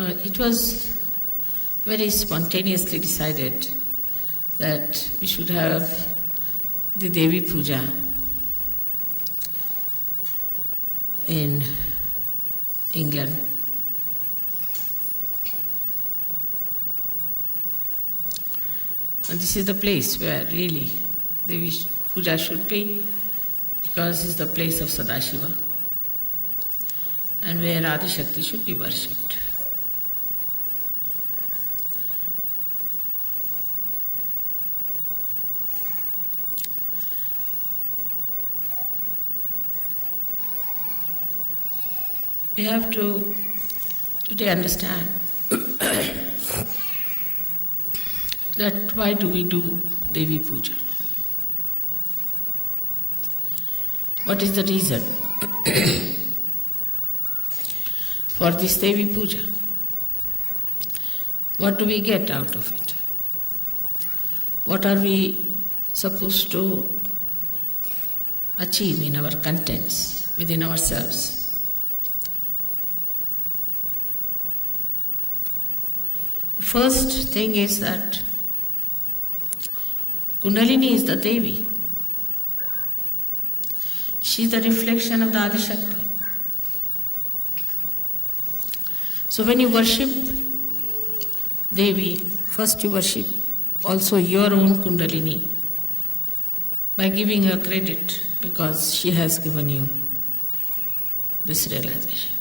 It was very spontaneously decided that we should have the Devi Puja in England. And this is the place where really Devi Puja should be, because it's the place of Sadashiva and where Adi Shakti should be worshipped. We have to today understand that why do we do Devi Puja? What is the reason for this Devi Puja? What do we get out of it? What are we supposed to achieve in our contents, within ourselves? The first thing is that Kundalini is the Devi. She is the reflection of the Adi Shakti. So when you worship Devi, first you worship also your own Kundalini by giving her credit, because she has given you this realization.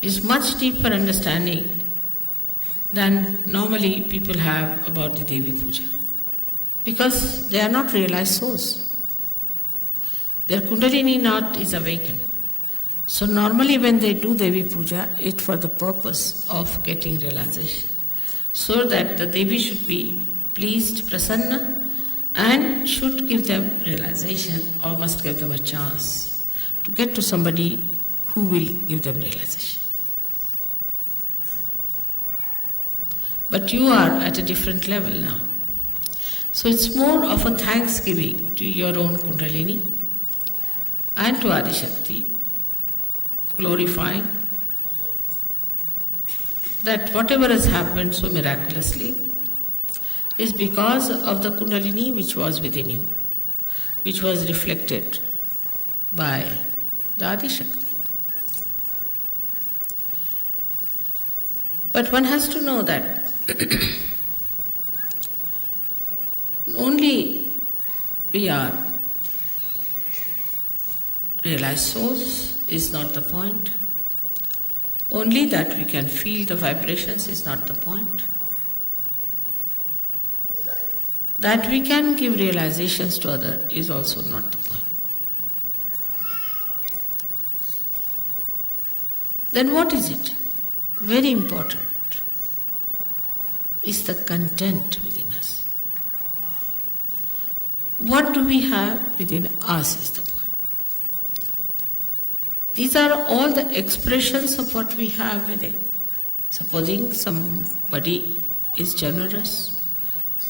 It's much deeper understanding than normally people have about the Devi Puja, because they are not realized souls. Their Kundalini knot is awakened. So normally when they do Devi Puja, it's for the purpose of getting realization, so that the Devi should be pleased, prasanna, and should give them realization, or must give them a chance to get to somebody who will give them realization. But you are at a different level now. So it's more of a thanksgiving to your own Kundalini and to Adi Shakti, glorifying that whatever has happened so miraculously is because of the Kundalini which was within you, which was reflected by the Adi Shakti. But one has to know that only we are realized souls is not the point. Only that we can feel the vibrations is not the point. That we can give realizations to others is also not the point. Then what is it? Very important is the content within us. What do we have within us is the point. These are all the expressions of what we have within. Supposing somebody is generous,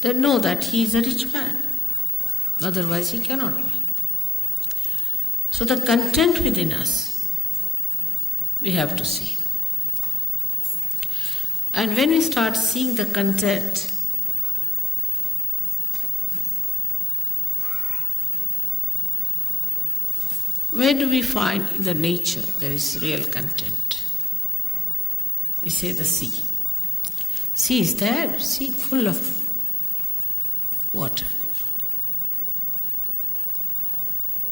then know that he is a rich man. Otherwise he cannot be. So the content within us, we have to see. And when we start seeing the content, where do we find in the nature there is real content? We say the sea. Sea is there, sea full of water.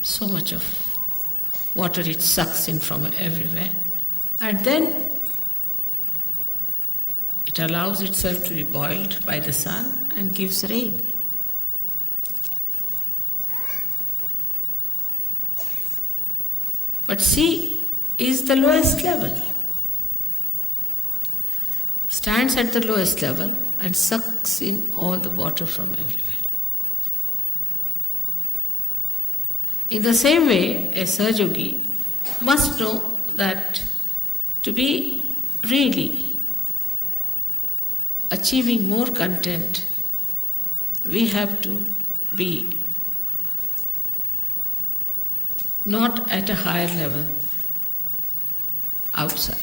So much of water it sucks in from everywhere. And then it allows itself to be boiled by the sun and gives rain. But sea is the lowest level, stands at the lowest level and sucks in all the water from everywhere. In the same way, a Sahaja must know that to be really achieving more content, we have to be not at a higher level outside.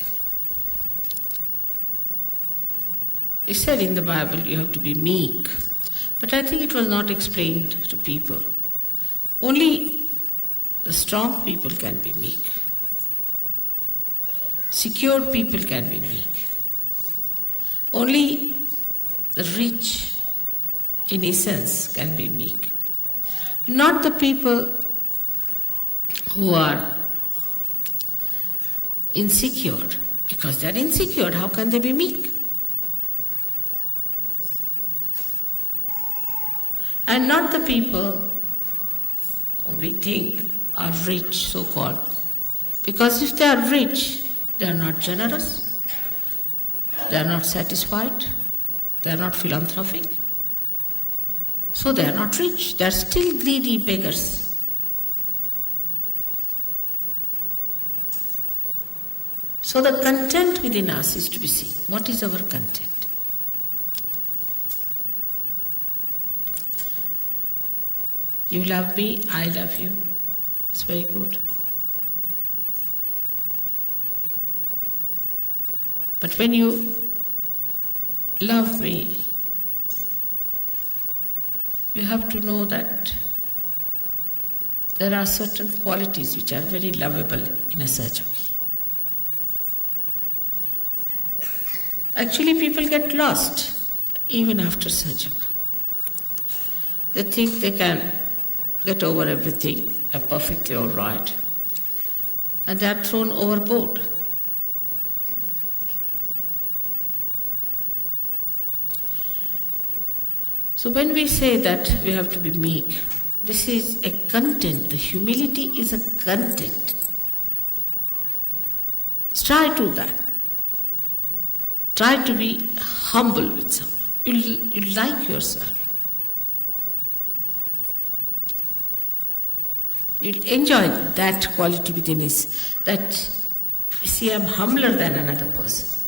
It said in the Bible you have to be meek. But I think it was not explained to people. Only the strong people can be meek. Secured people can be meek. Only the rich, in essence, can be meek. Not the people who are insecure. Because they are insecure, how can they be meek? And not the people who we think are rich, so-called. Because if they are rich, they are not generous, they are not satisfied, they are not philanthropic. So they are not rich, they are still greedy beggars. So the content within us is to be seen. What is our content? You love me, I love you. It's very good. But when you love me, you have to know that there are certain qualities which are very lovable in a Sahaja-yogi. Actually, people get lost even after Sahaja-yoga. They think they can get over everything, are perfectly all right, and they are thrown overboard. So when we say that we have to be meek, this is a content. The humility is a content. Try to that. Try to be humble with someone. You like yourself. You'll enjoy that quality within us, that, you see, I'm humbler than another person.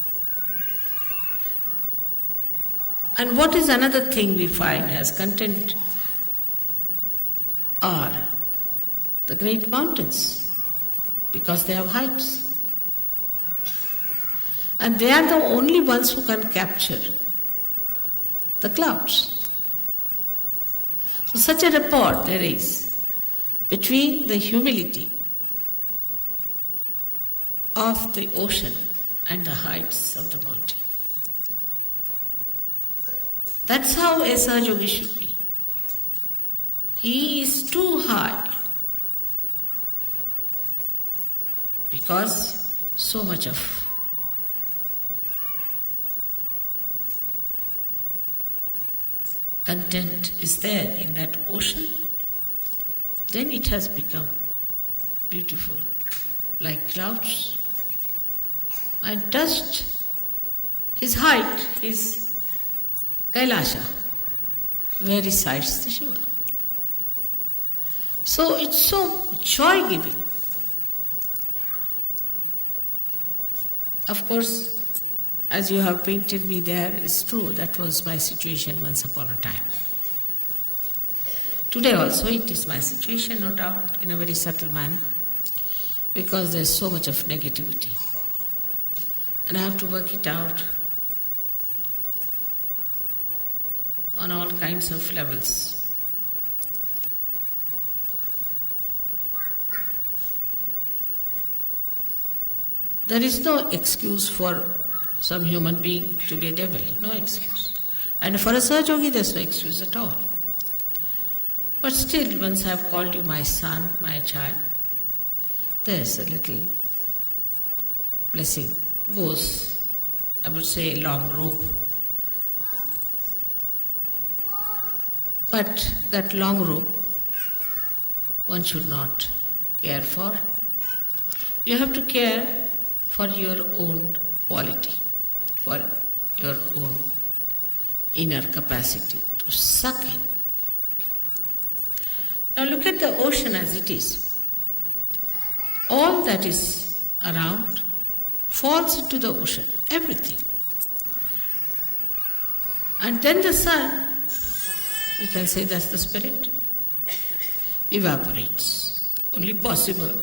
And what is another thing we find as content are the great mountains, because they have heights. And they are the only ones who can capture the clouds. So such a rapport there is between the humility of the ocean and the heights of the mountain. That's how a Sahaja-yogi should be. He is too high because so much of content is there in that ocean. Then it has become beautiful, like clouds. And touched his height, his Kailasha, where resides the Shiva. So it's so joy-giving. Of course, as you have painted me there, it's true, that was my situation once upon a time. Today also it is my situation, no doubt, in a very subtle manner, because there is so much of negativity. And I have to work it out on all kinds of levels. There is no excuse for some human being to be a devil, no excuse. And for a Sahaja-yogi, there's no excuse at all. But still, once I have called you my son, my child, there's a little blessing. Goes, I would say, a long rope. But that long rope, one should not care for. You have to care for your own quality, for your own inner capacity to suck in. Now look at the ocean as it is. All that is around falls into the ocean, everything. And then the sun, we can say that's the spirit, evaporates. Only possible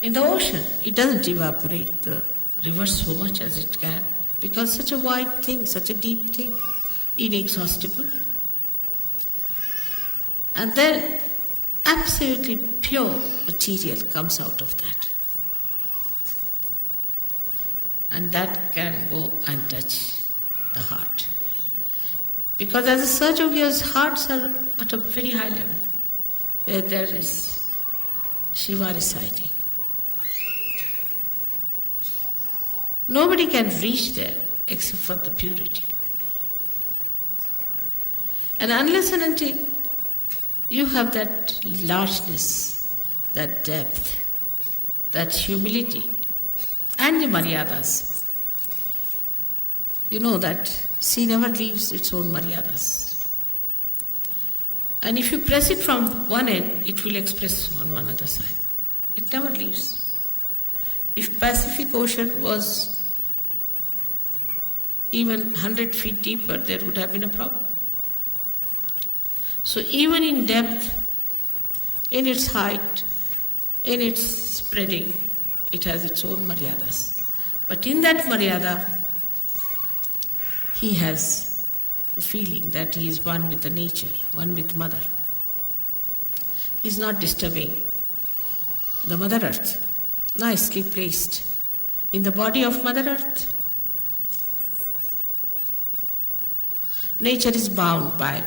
in the ocean. It doesn't evaporate the river so much as it can because such a wide thing, such a deep thing, inexhaustible. And then absolutely pure material comes out of that. And that can go and touch the heart. Because as a Sahaja Yogi's hearts are at a very high level, where there is Shiva residing. Nobody can reach there except for the purity. And unless and until you have that largeness, that depth, that humility, and the maryadas, you know that sea never leaves its own maryadas. And if you press it from one end, it will express on one other side. It never leaves. If Pacific Ocean was even 100 feet deeper, there would have been a problem. So even in depth, in its height, in its spreading, it has its own maryadas. But in that maryada, he has a feeling that he is one with the nature, one with Mother. He is not disturbing the Mother Earth, nicely placed in the body of Mother Earth. Nature is bound by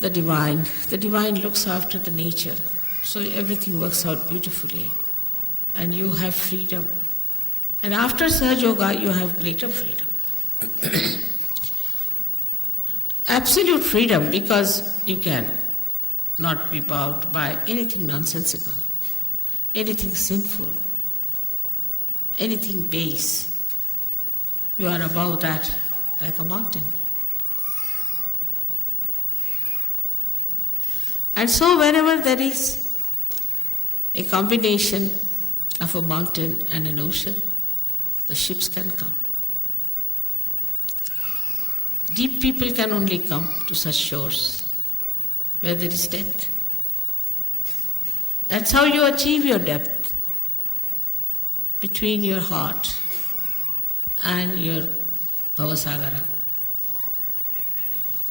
the divine. The divine looks after the nature, so everything works out beautifully. And you have freedom. And after Sahaja Yoga, you have greater freedom. Absolute freedom, because you can not be bound by anything nonsensical, anything sinful, anything base. You are above that like a mountain. And so wherever there is a combination of a mountain and an ocean, the ships can come. Deep people can only come to such shores where there is depth. That's how you achieve your depth, between your heart and your Bhavasagara.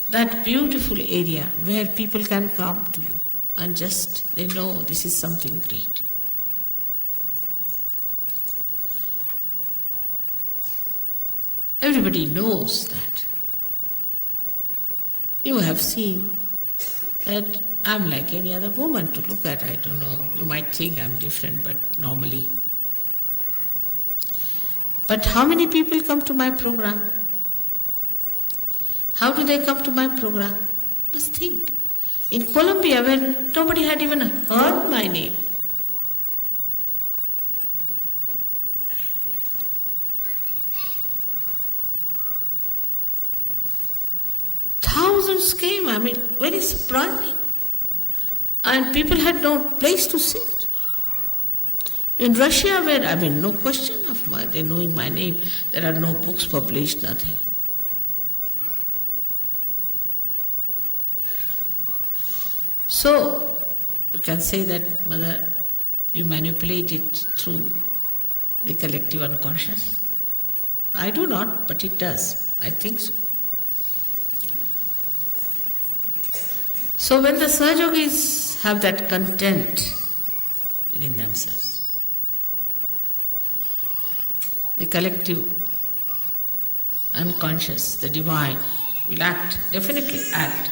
That beautiful area where people can come to you and just they know this is something great. Everybody knows that. You have seen that I'm like any other woman to look at. I don't know, you might think I'm different, but normally. But how many people come to my program? How do they come to my program? Just think. In Colombia, where nobody had even heard my name, thousands came, very surprising. And people had no place to sit. In Russia, where, no question of they knowing my name, there are no books published, nothing. So, you can say that, Mother, you manipulate it through the collective unconscious. I do not, but it does. I think so. So when the Sahaja Yogis have that content within themselves, the collective unconscious, the divine, will act, definitely act.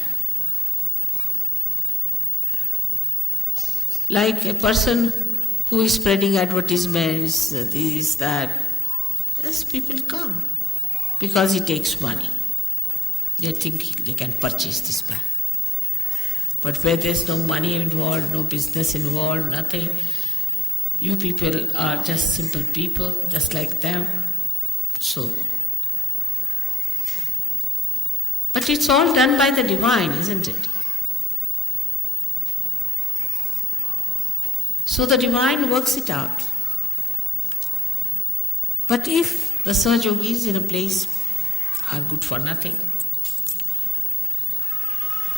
Like a person who is spreading advertisements, this, that, yes, people come because he takes money. They think they can purchase this bag. But where there's no money involved, no business involved, nothing, you people are just simple people, just like them. So, but it's all done by the divine, isn't it? So the divine works it out. But if the Sahaja Yogis in a place are good for nothing,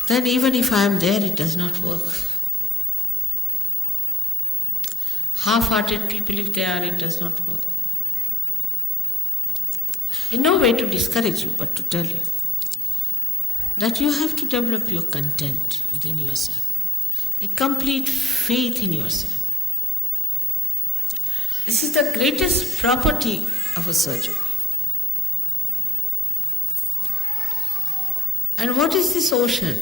then even if I am there, it does not work. Half-hearted people, if they are, it does not work. in no way to discourage you, but to tell you that you have to develop your content within yourself, a complete faith in yourself. This is the greatest property of a Sahaja Yogi. And what is this ocean?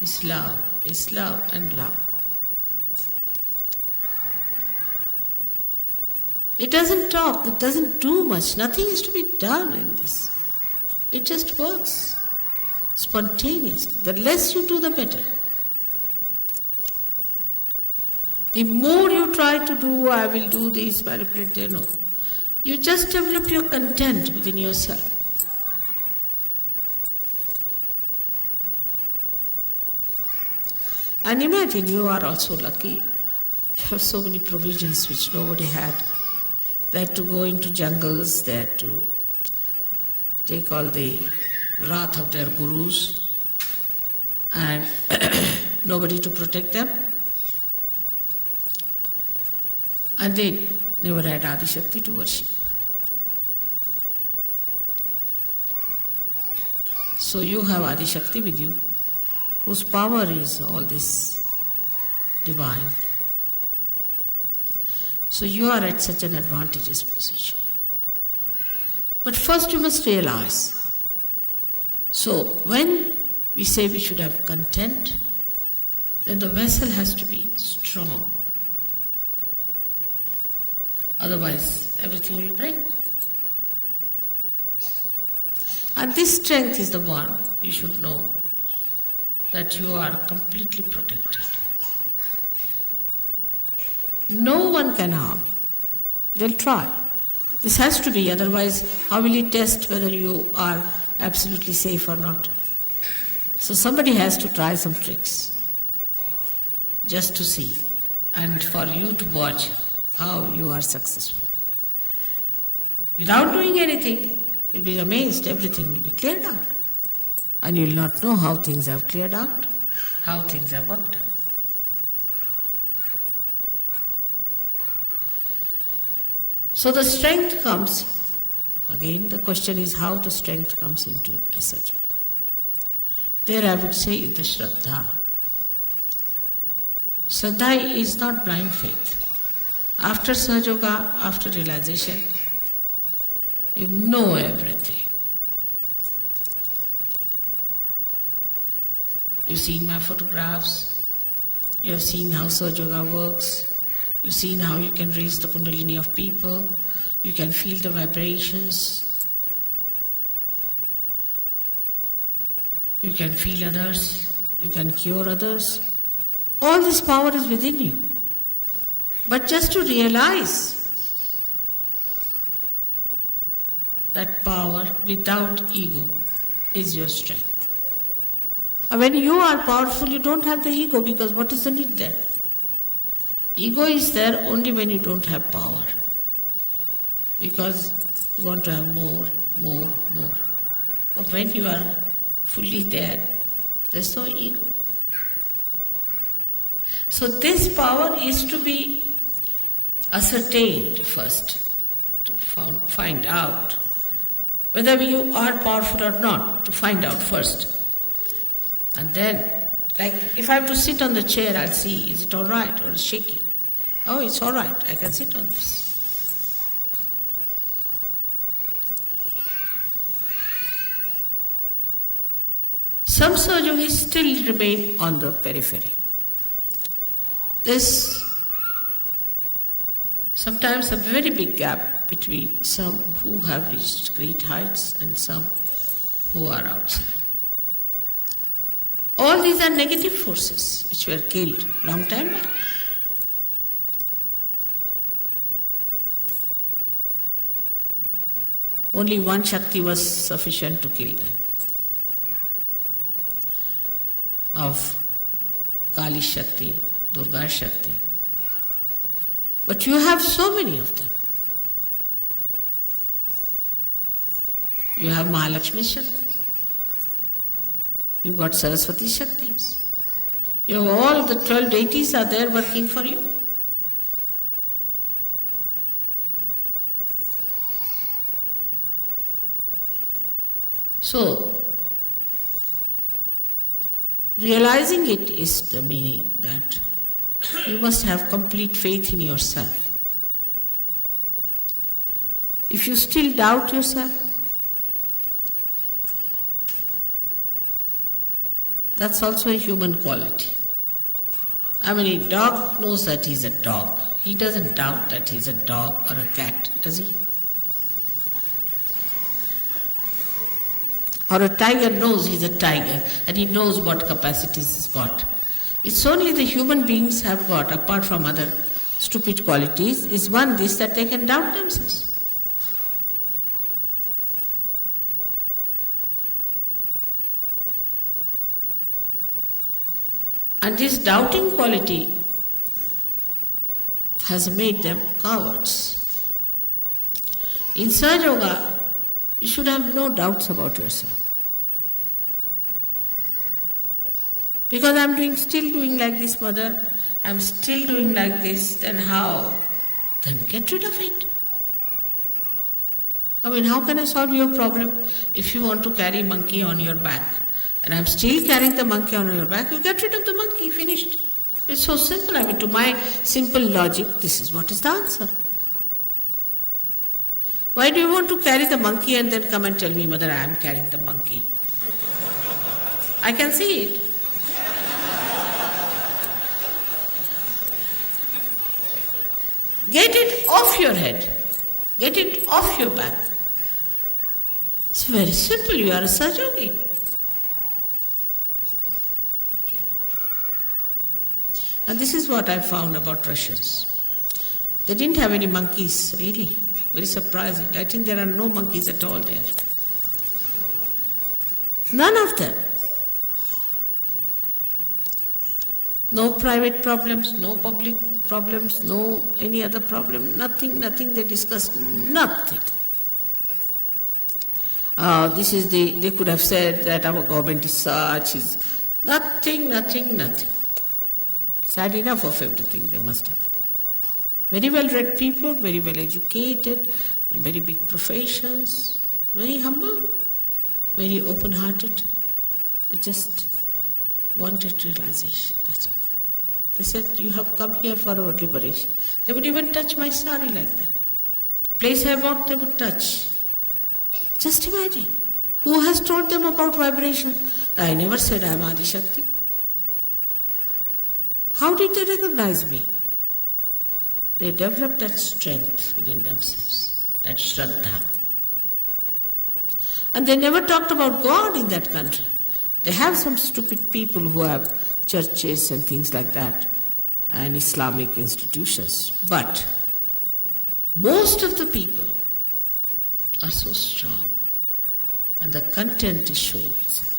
It's love. It's love and love. It doesn't talk, it doesn't do much, nothing is to be done in this. It just works spontaneously. The less you do, the better. The more you try to do, I will do this, manipulate, no. You just develop your content within yourself. And imagine you are also lucky. You have so many provisions which nobody had. They had to go into jungles, they had to take all the wrath of their gurus and nobody to protect them. And they never had Adi Shakti to worship. So you have Adi Shakti with you, whose power is all this divine. So you are at such an advantageous position. But first you must realize. So when we say we should have content, then the vessel has to be strong. Otherwise, everything will break. And this strength is the one you should know, that you are completely protected. No one can harm you. They'll try. This has to be, otherwise how will you test whether you are absolutely safe or not? So somebody has to try some tricks just to see and for you to watch how you are successful. Without doing anything, you'll be amazed, everything will be cleared out. And you'll not know how things have cleared out, how things have worked out. So the strength comes, again the question is how the strength comes into a Sahaja. There I would say the Shraddha. Shraddha is not blind faith. After Sahaja Yoga, after realization, you know everything. You've seen my photographs, you have seen how Sahaja Yoga works, you've seen how you can raise the kundalini of people, you can feel the vibrations, you can feel others, you can cure others. All this power is within you. But just to realize that power without ego is your strength. And when you are powerful, you don't have the ego, because what is the need there? Ego is there only when you don't have power, because you want to have more. But when you are fully there, there's no ego. So this power is to be ascertained first, to find out whether you are powerful or not, to find out first. And then, like if I have to sit on the chair, I'll see, is it all right or is it shaky? Oh, it's all right, I can sit on this. Some Sahaja Yogis still remain on the periphery. There's sometimes a very big gap between some who have reached great heights and some who are outside. All these are negative forces which were killed long time back. Only one Shakti was sufficient to kill them. Of Kali Shakti, Durga Shakti. But you have so many of them. You have Mahalakshmi Shakti. You got Saraswati Shaktis. You have all the 12 deities are there working for you. So, realizing it is the meaning that you must have complete faith in yourself. If you still doubt yourself, that's also a human quality. I mean, a dog knows that he's a dog. He doesn't doubt that he's a dog or a cat, does he? Or a tiger knows he's a tiger and he knows what capacities he's got. It's only the human beings have got, apart from other stupid qualities, is one this that they can doubt themselves. And this doubting quality has made them cowards. In Sahaja Yoga, you should have no doubts about yourself. Because I'm still doing like this, mother, I'm still doing like this, then how? Then get rid of it. I mean, how can I solve your problem if you want to carry monkey on your back? And I'm still carrying the monkey on your back, you get rid of the monkey, finished. It's so simple. I mean, to my simple logic, this is what is the answer. Why do you want to carry the monkey and then come and tell me, mother, I am carrying the monkey? I can see it. Get it off your head. Get it off your back. It's very simple. You are a Sahaja Yogi. And this is what I found about Russians. They didn't have any monkeys, really. Very surprising. I think there are no monkeys at all there. None of them. No private problems, no public problems, no any other problem, nothing they discussed, nothing. They could have said that our government is such, is nothing. Sad enough of everything they must have. Very well read people, very well educated, in very big professions, very humble, very open hearted. They just wanted realization, that's all. They said, you have come here for our liberation. They would even touch my sari like that. Place I walked, they would touch. Just imagine. Who has told them about vibration? I never said I am Adi Shakti. How did they recognize me? They developed that strength within themselves, that Shraddha. And they never talked about God in that country. They have some stupid people who have churches and things like that, and Islamic institutions. But most of the people are so strong, and the content is showing itself.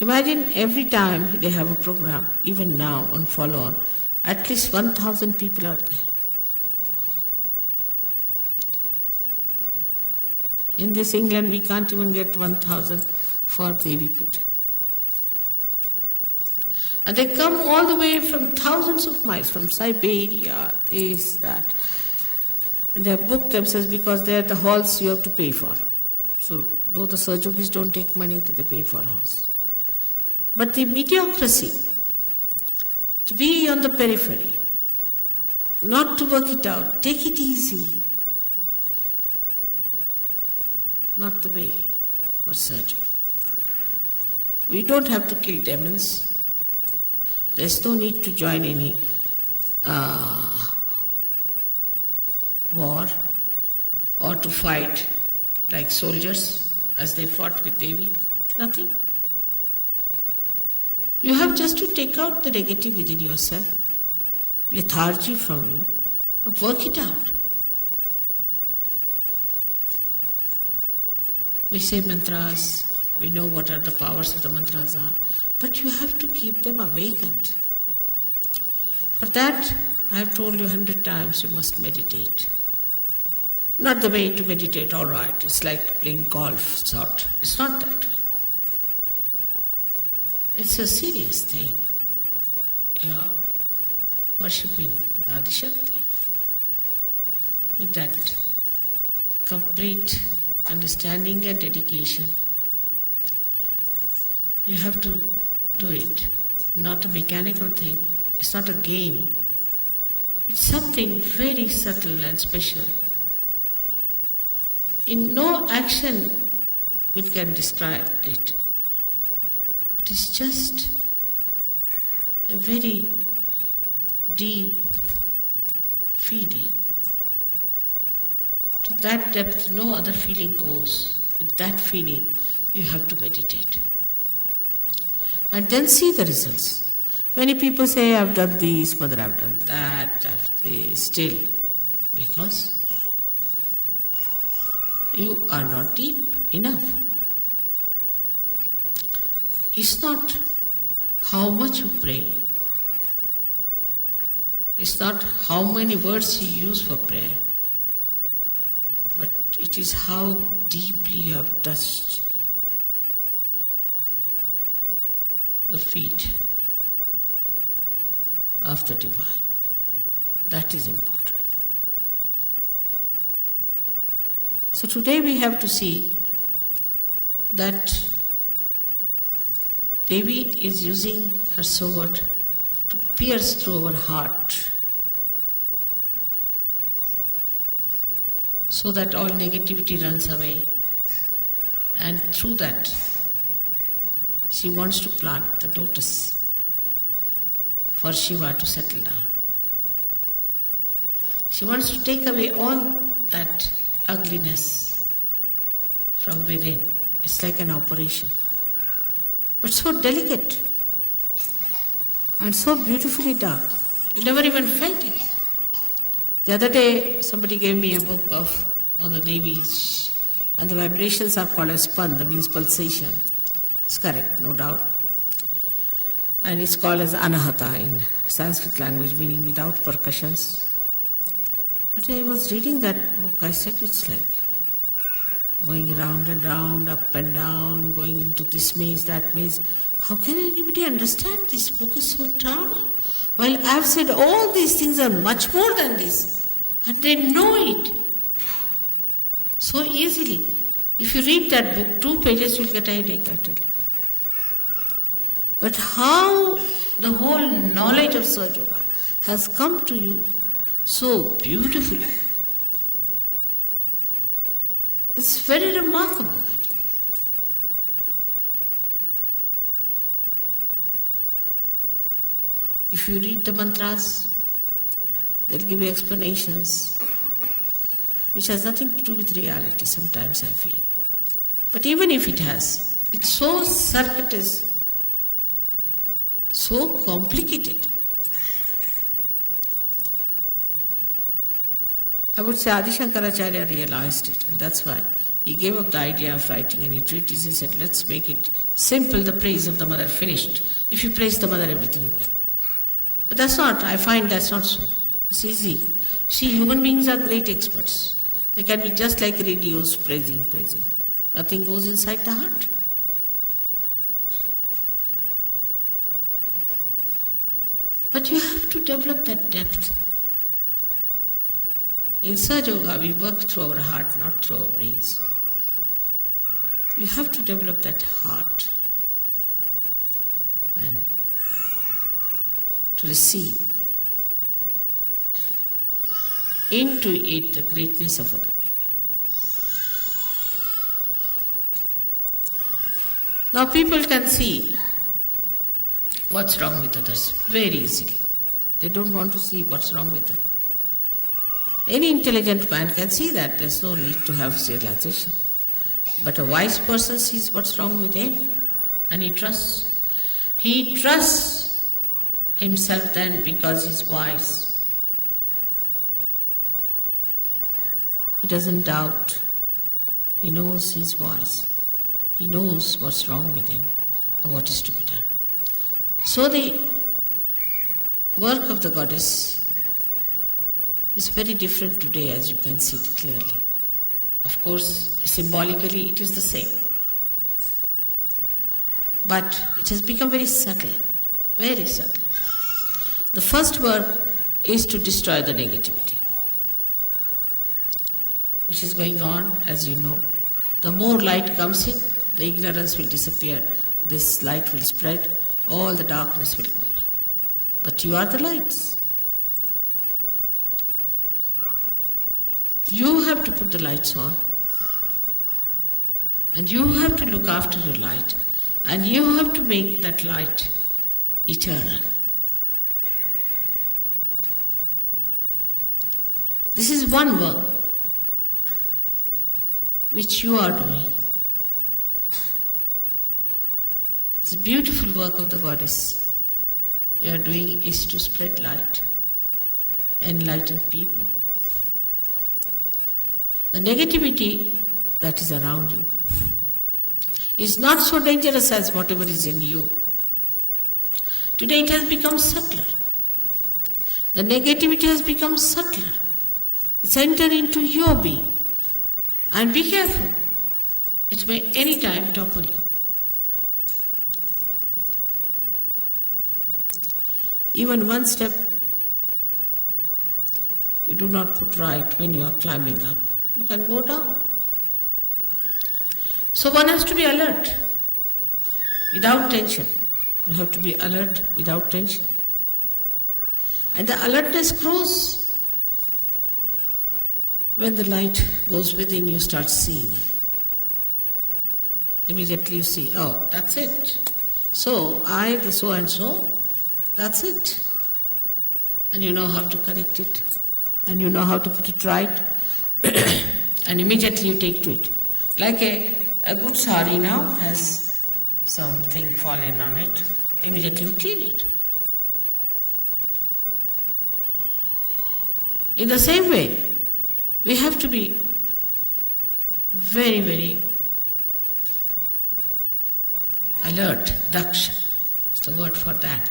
Imagine every time they have a program, even now on follow-on, at least 1,000 people are there. In this England, we can't even get 1,000 for Devi Puja. And they come all the way from thousands of miles, from Siberia, this, that. And they have booked themselves because they are the halls you have to pay for. So, though the Sahaja Yogis don't take money, they pay for halls. But the mediocrity, to be on the periphery, not to work it out, take it easy, not the way for Sahaja. We don't have to kill demons. There's no need to join any war or to fight like soldiers as they fought with Devi. Nothing. You have just to take out the negative within yourself, lethargy from you, and work it out. We say mantras, we know what are the powers of the mantras are, but you have to keep them awakened. For that, I have told you 100 times, you must meditate. Not the way to meditate, all right, it's like playing golf, sort. It's not that way. It's a serious thing. You're worshipping Adi Shakti with that complete understanding and dedication. You have to do it, not a mechanical thing. It's not a game. It's something very subtle and special. In no action we can describe it. It is just a very deep feeling. To that depth, no other feeling goes. With that feeling, you have to meditate. And then see the results. Many people say, I've done this, mother, I've done that, still. Because you are not deep enough. It's not how much you pray. It's not how many words you use for prayer. But it is how deeply you have touched the feet of the divine. That is important. So today we have to see that Devi is using her sword to pierce through our heart so that all negativity runs away. And through that, she wants to plant the lotus for Shiva to settle down. She wants to take away all that ugliness from within. It's like an operation. But so delicate and so beautifully done. You never even felt it. The other day, somebody gave me a book on the Devis, and the vibrations are called as span, that means pulsation. It's correct, no doubt. And it's called as anahata in Sanskrit language, meaning without percussions. But I was reading that book, I said it's like going round and round, up and down, going into this maze, that maze. How can anybody understand this book is so terrible? While I have said all these things are much more than this, and they know it so easily. If you read that book, 2 pages you'll get a headache, I tell you. But how the whole knowledge of Sahaja Yoga has come to you so beautifully. It's very remarkable. If you read the mantras, they'll give you explanations which has nothing to do with reality, sometimes I feel. But even if it has, it's so circuitous, so complicated. I would say Adi Shankaracharya realized it, and that's why he gave up the idea of writing any treatise. He said, let's make it simple, the praise of the mother, finished. If you praise the mother, everything you get. But that's not, I find that's not so. It's easy. See, human beings are great experts. They can be just like radios, praising. Nothing goes inside the heart. But you have to develop that depth. In Sahaja Yoga, we work through our heart, not through our brains. You have to develop that heart and to receive into it the greatness of other people. Now people can see what's wrong with others very easily. They don't want to see what's wrong with them. Any intelligent man can see that. There's no need to have realization. But a wise person sees what's wrong with him and he trusts. He trusts himself then because he's wise. He doesn't doubt. He knows he's wise. He knows what's wrong with him and what is to be done. So the work of the goddess is very different today, as you can see it clearly. Of course, symbolically it is the same. But it has become very subtle, very subtle. The first work is to destroy the negativity, which is going on, as you know. The more light comes in, the ignorance will disappear. This light will spread, all the darkness will go away. But you are the lights. You have to put the lights on, and you have to look after your light, and you have to make that light eternal. This is one work which you are doing. It's a beautiful work of the Goddess. You are doing is to spread light, enlighten people. The negativity that is around you is not so dangerous as whatever is in you. Today it has become subtler. The negativity has become subtler. It's entered into your being. And be careful. It may any time topple you. Even one step you do not put right when you are climbing up, you can go down. So one has to be alert, without tension. You have to be alert without tension. And the alertness grows when the light goes within, you start seeing. Immediately you see, oh, that's it. So, I, the so and so, that's it. And you know how to correct it. And you know how to put it right. And immediately you take to it. Like a good sari now has something fallen on it. Immediately you clean it. In the same way, we have to be very, very alert. Daksha is the word for that.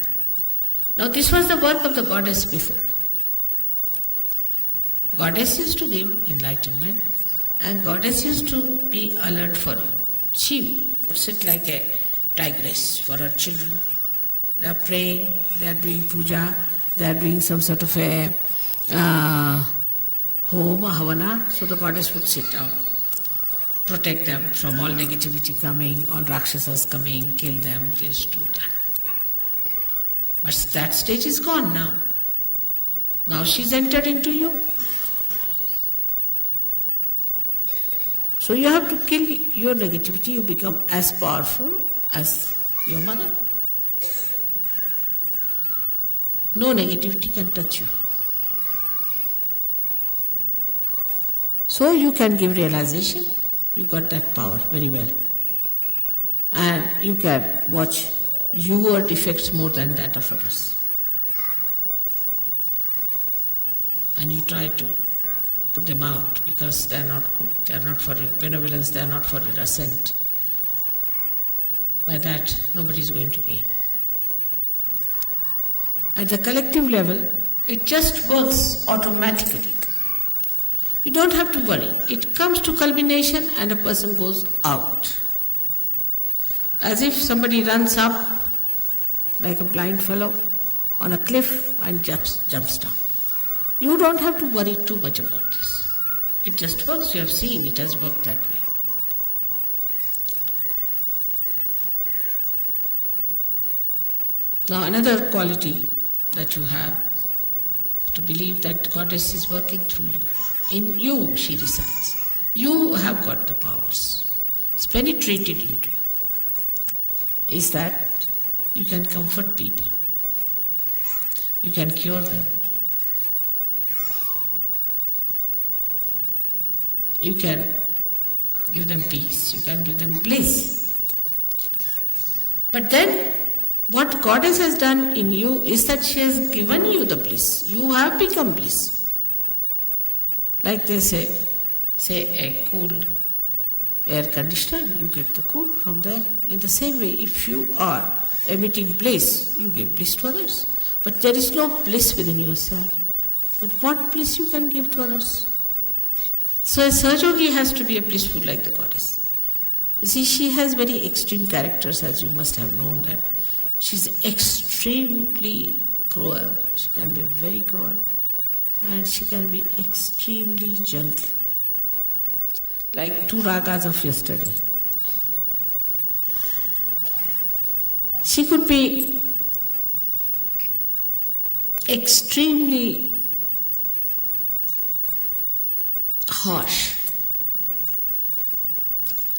Now this was the work of the Goddess before. Goddess used to give enlightenment, and Goddess used to be alert for you. She would sit like a tigress for her children. They are praying, they are doing puja, they are doing some sort of a home, havana, so the Goddess would sit down, protect them from all negativity coming, all rakshasas coming, kill them, just do that. But that stage is gone now. Now she's entered into you. So you have to kill your negativity, you become as powerful as your mother. No negativity can touch you. So you can give realization, you got that power very well. And you can watch your defects more than that of others. And you try to put them out because they are not good, they are not for your benevolence, they are not for your ascent. By that, nobody is going to gain. At the collective level, it just works automatically. You don't have to worry. It comes to culmination and a person goes out. As if somebody runs up like a blind fellow on a cliff and jumps down. You don't have to worry too much about this. It just works. You have seen it has worked that way. Now another quality that you have, to believe that Goddess is working through you. In you she resides. You have got the powers. It's penetrated into you. Is that you can comfort people. You can cure them. You can give them peace. You can give them bliss. But then what Goddess has done in you is that she has given you the bliss. You have become bliss. Like they say a cool air conditioner, you get the cool from there. In the same way, if you are emitting bliss, you give bliss to others. But there is no bliss within yourself. But what bliss you can give to others? So a Sahajogi has to be a blissful like the Goddess. You see, she has very extreme characters, as you must have known that. She's extremely cruel. She can be very cruel. And she can be extremely gentle. like 2 ragas of yesterday. She could be extremely harsh,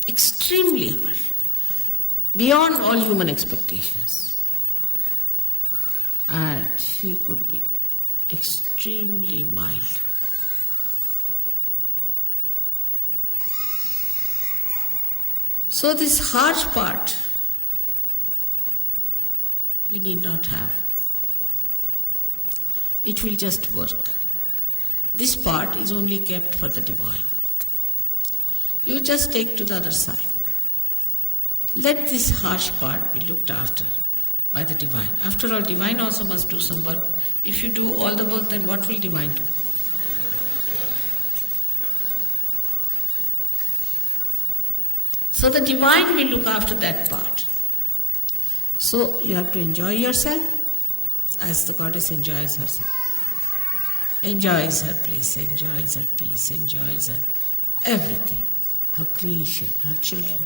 extremely harsh, beyond all human expectations. And she could be extremely mild. So this harsh part you need not have. It will just work. This part is only kept for the divine. You just take to the other side. Let this harsh part be looked after by the divine. After all, divine also must do some work. If you do all the work, then what will divine do? So the divine will look after that part. So you have to enjoy yourself as the goddess enjoys herself. Enjoys her place, enjoys her peace, enjoys her everything. Her creation, her children,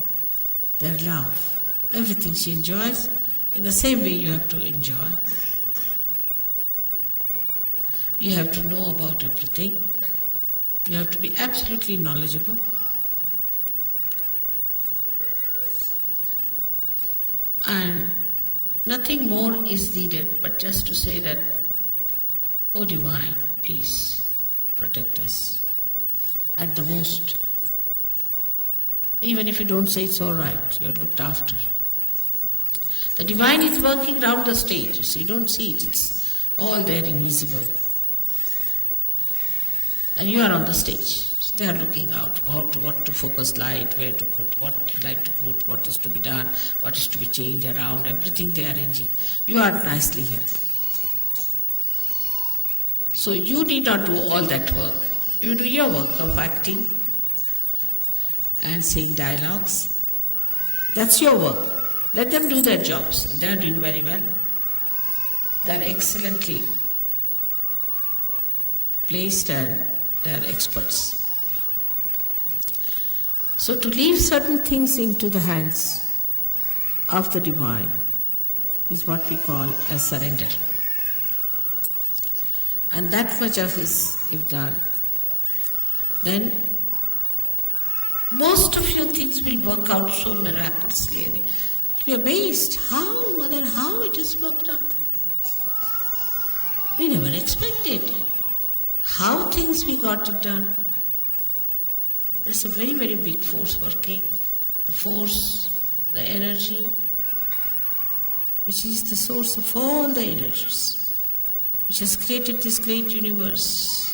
their love, everything she enjoys. In the same way you have to enjoy. You have to know about everything. You have to be absolutely knowledgeable. And nothing more is needed but just to say that, "Oh Divine, please protect us at the most." Even if you don't say it's all right, you're looked after. The divine is working round the stage. You don't see it, it's all there invisible. And you are on the stage. So they are looking out what to focus light, where to put, what light to put, what is to be done, what is to be changed around, everything they are arranging. You are nicely here. So you need not do all that work. You do your work of acting and saying dialogues. That's your work. Let them do their jobs. They are doing very well. They are excellently placed and they are experts. So to leave certain things into the hands of the divine is what we call as surrender. And that much of is if done, then most of your things will work out so miraculously. You'll be amazed how it has worked out. We never expected how things we got it done. There's a very, very big force working. The force, the energy, which is the source of all the energies, which has created this great universe,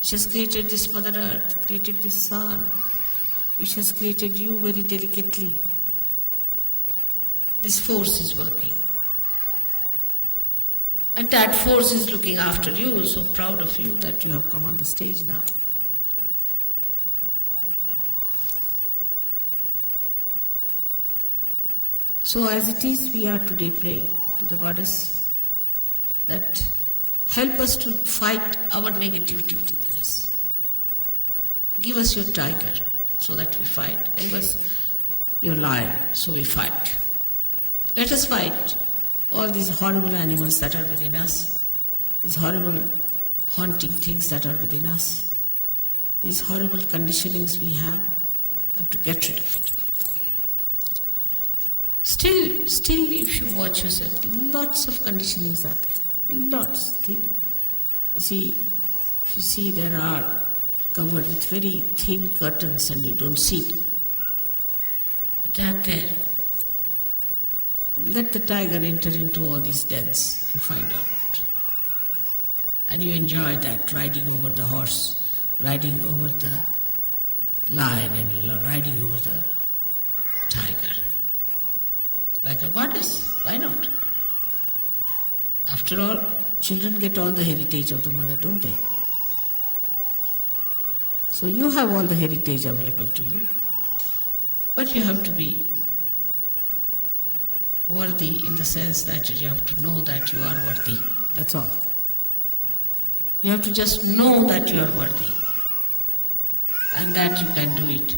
which has created this Mother Earth, created this sun, which has created you very delicately. This force is working. And that force is looking after you. So proud of you that you have come on the stage now. So as it is, we are today praying to the Goddess that help us to fight our negativity within us. Give us your tiger so that we fight. Give us your lion so we fight. Let us fight all these horrible animals that are within us, these horrible haunting things that are within us, these horrible conditionings we have to get rid of it. Still, if you watch yourself, lots of conditionings are there. Lots. You see, if you see, there are covered with very thin curtains and you don't see it. But they are there. Let the tiger enter into all these dens and find out. And you enjoy that, riding over the horse, riding over the lion and riding over the tiger. Like a goddess, why not? After all, children get all the heritage of the mother, don't they? So you have all the heritage available to you. But you have to be worthy in the sense that you have to know that you are worthy. That's all. You have to just know that you are worthy. and that you can do it.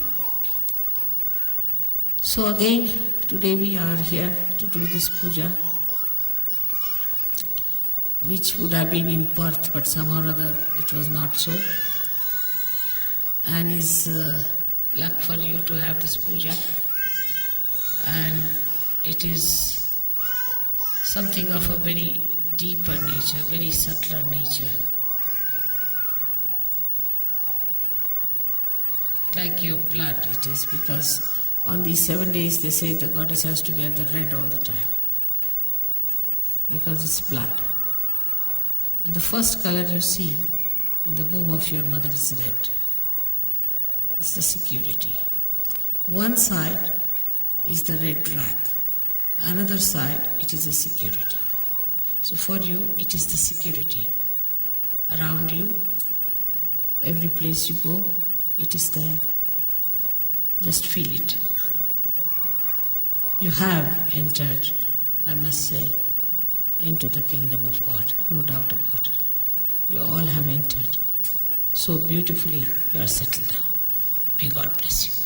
So again, today we are here to do this puja, which would have been in Perth, but somehow or other it was not so. And is luck for you to have this puja. And it is something of a very deeper nature, very subtler nature. Like your blood it is, because on these 7 days they say the goddess has to wear the red all the time, because it's blood. And the first color you see in the womb of your mother is red. It's the security. One side is the red rag, another side it is the security. So for you it is the security. Around you, every place you go, it is there. Just feel it. You have entered, I must say, into the kingdom of God, no doubt about it. You all have entered. So beautifully you are settled down. May God bless you.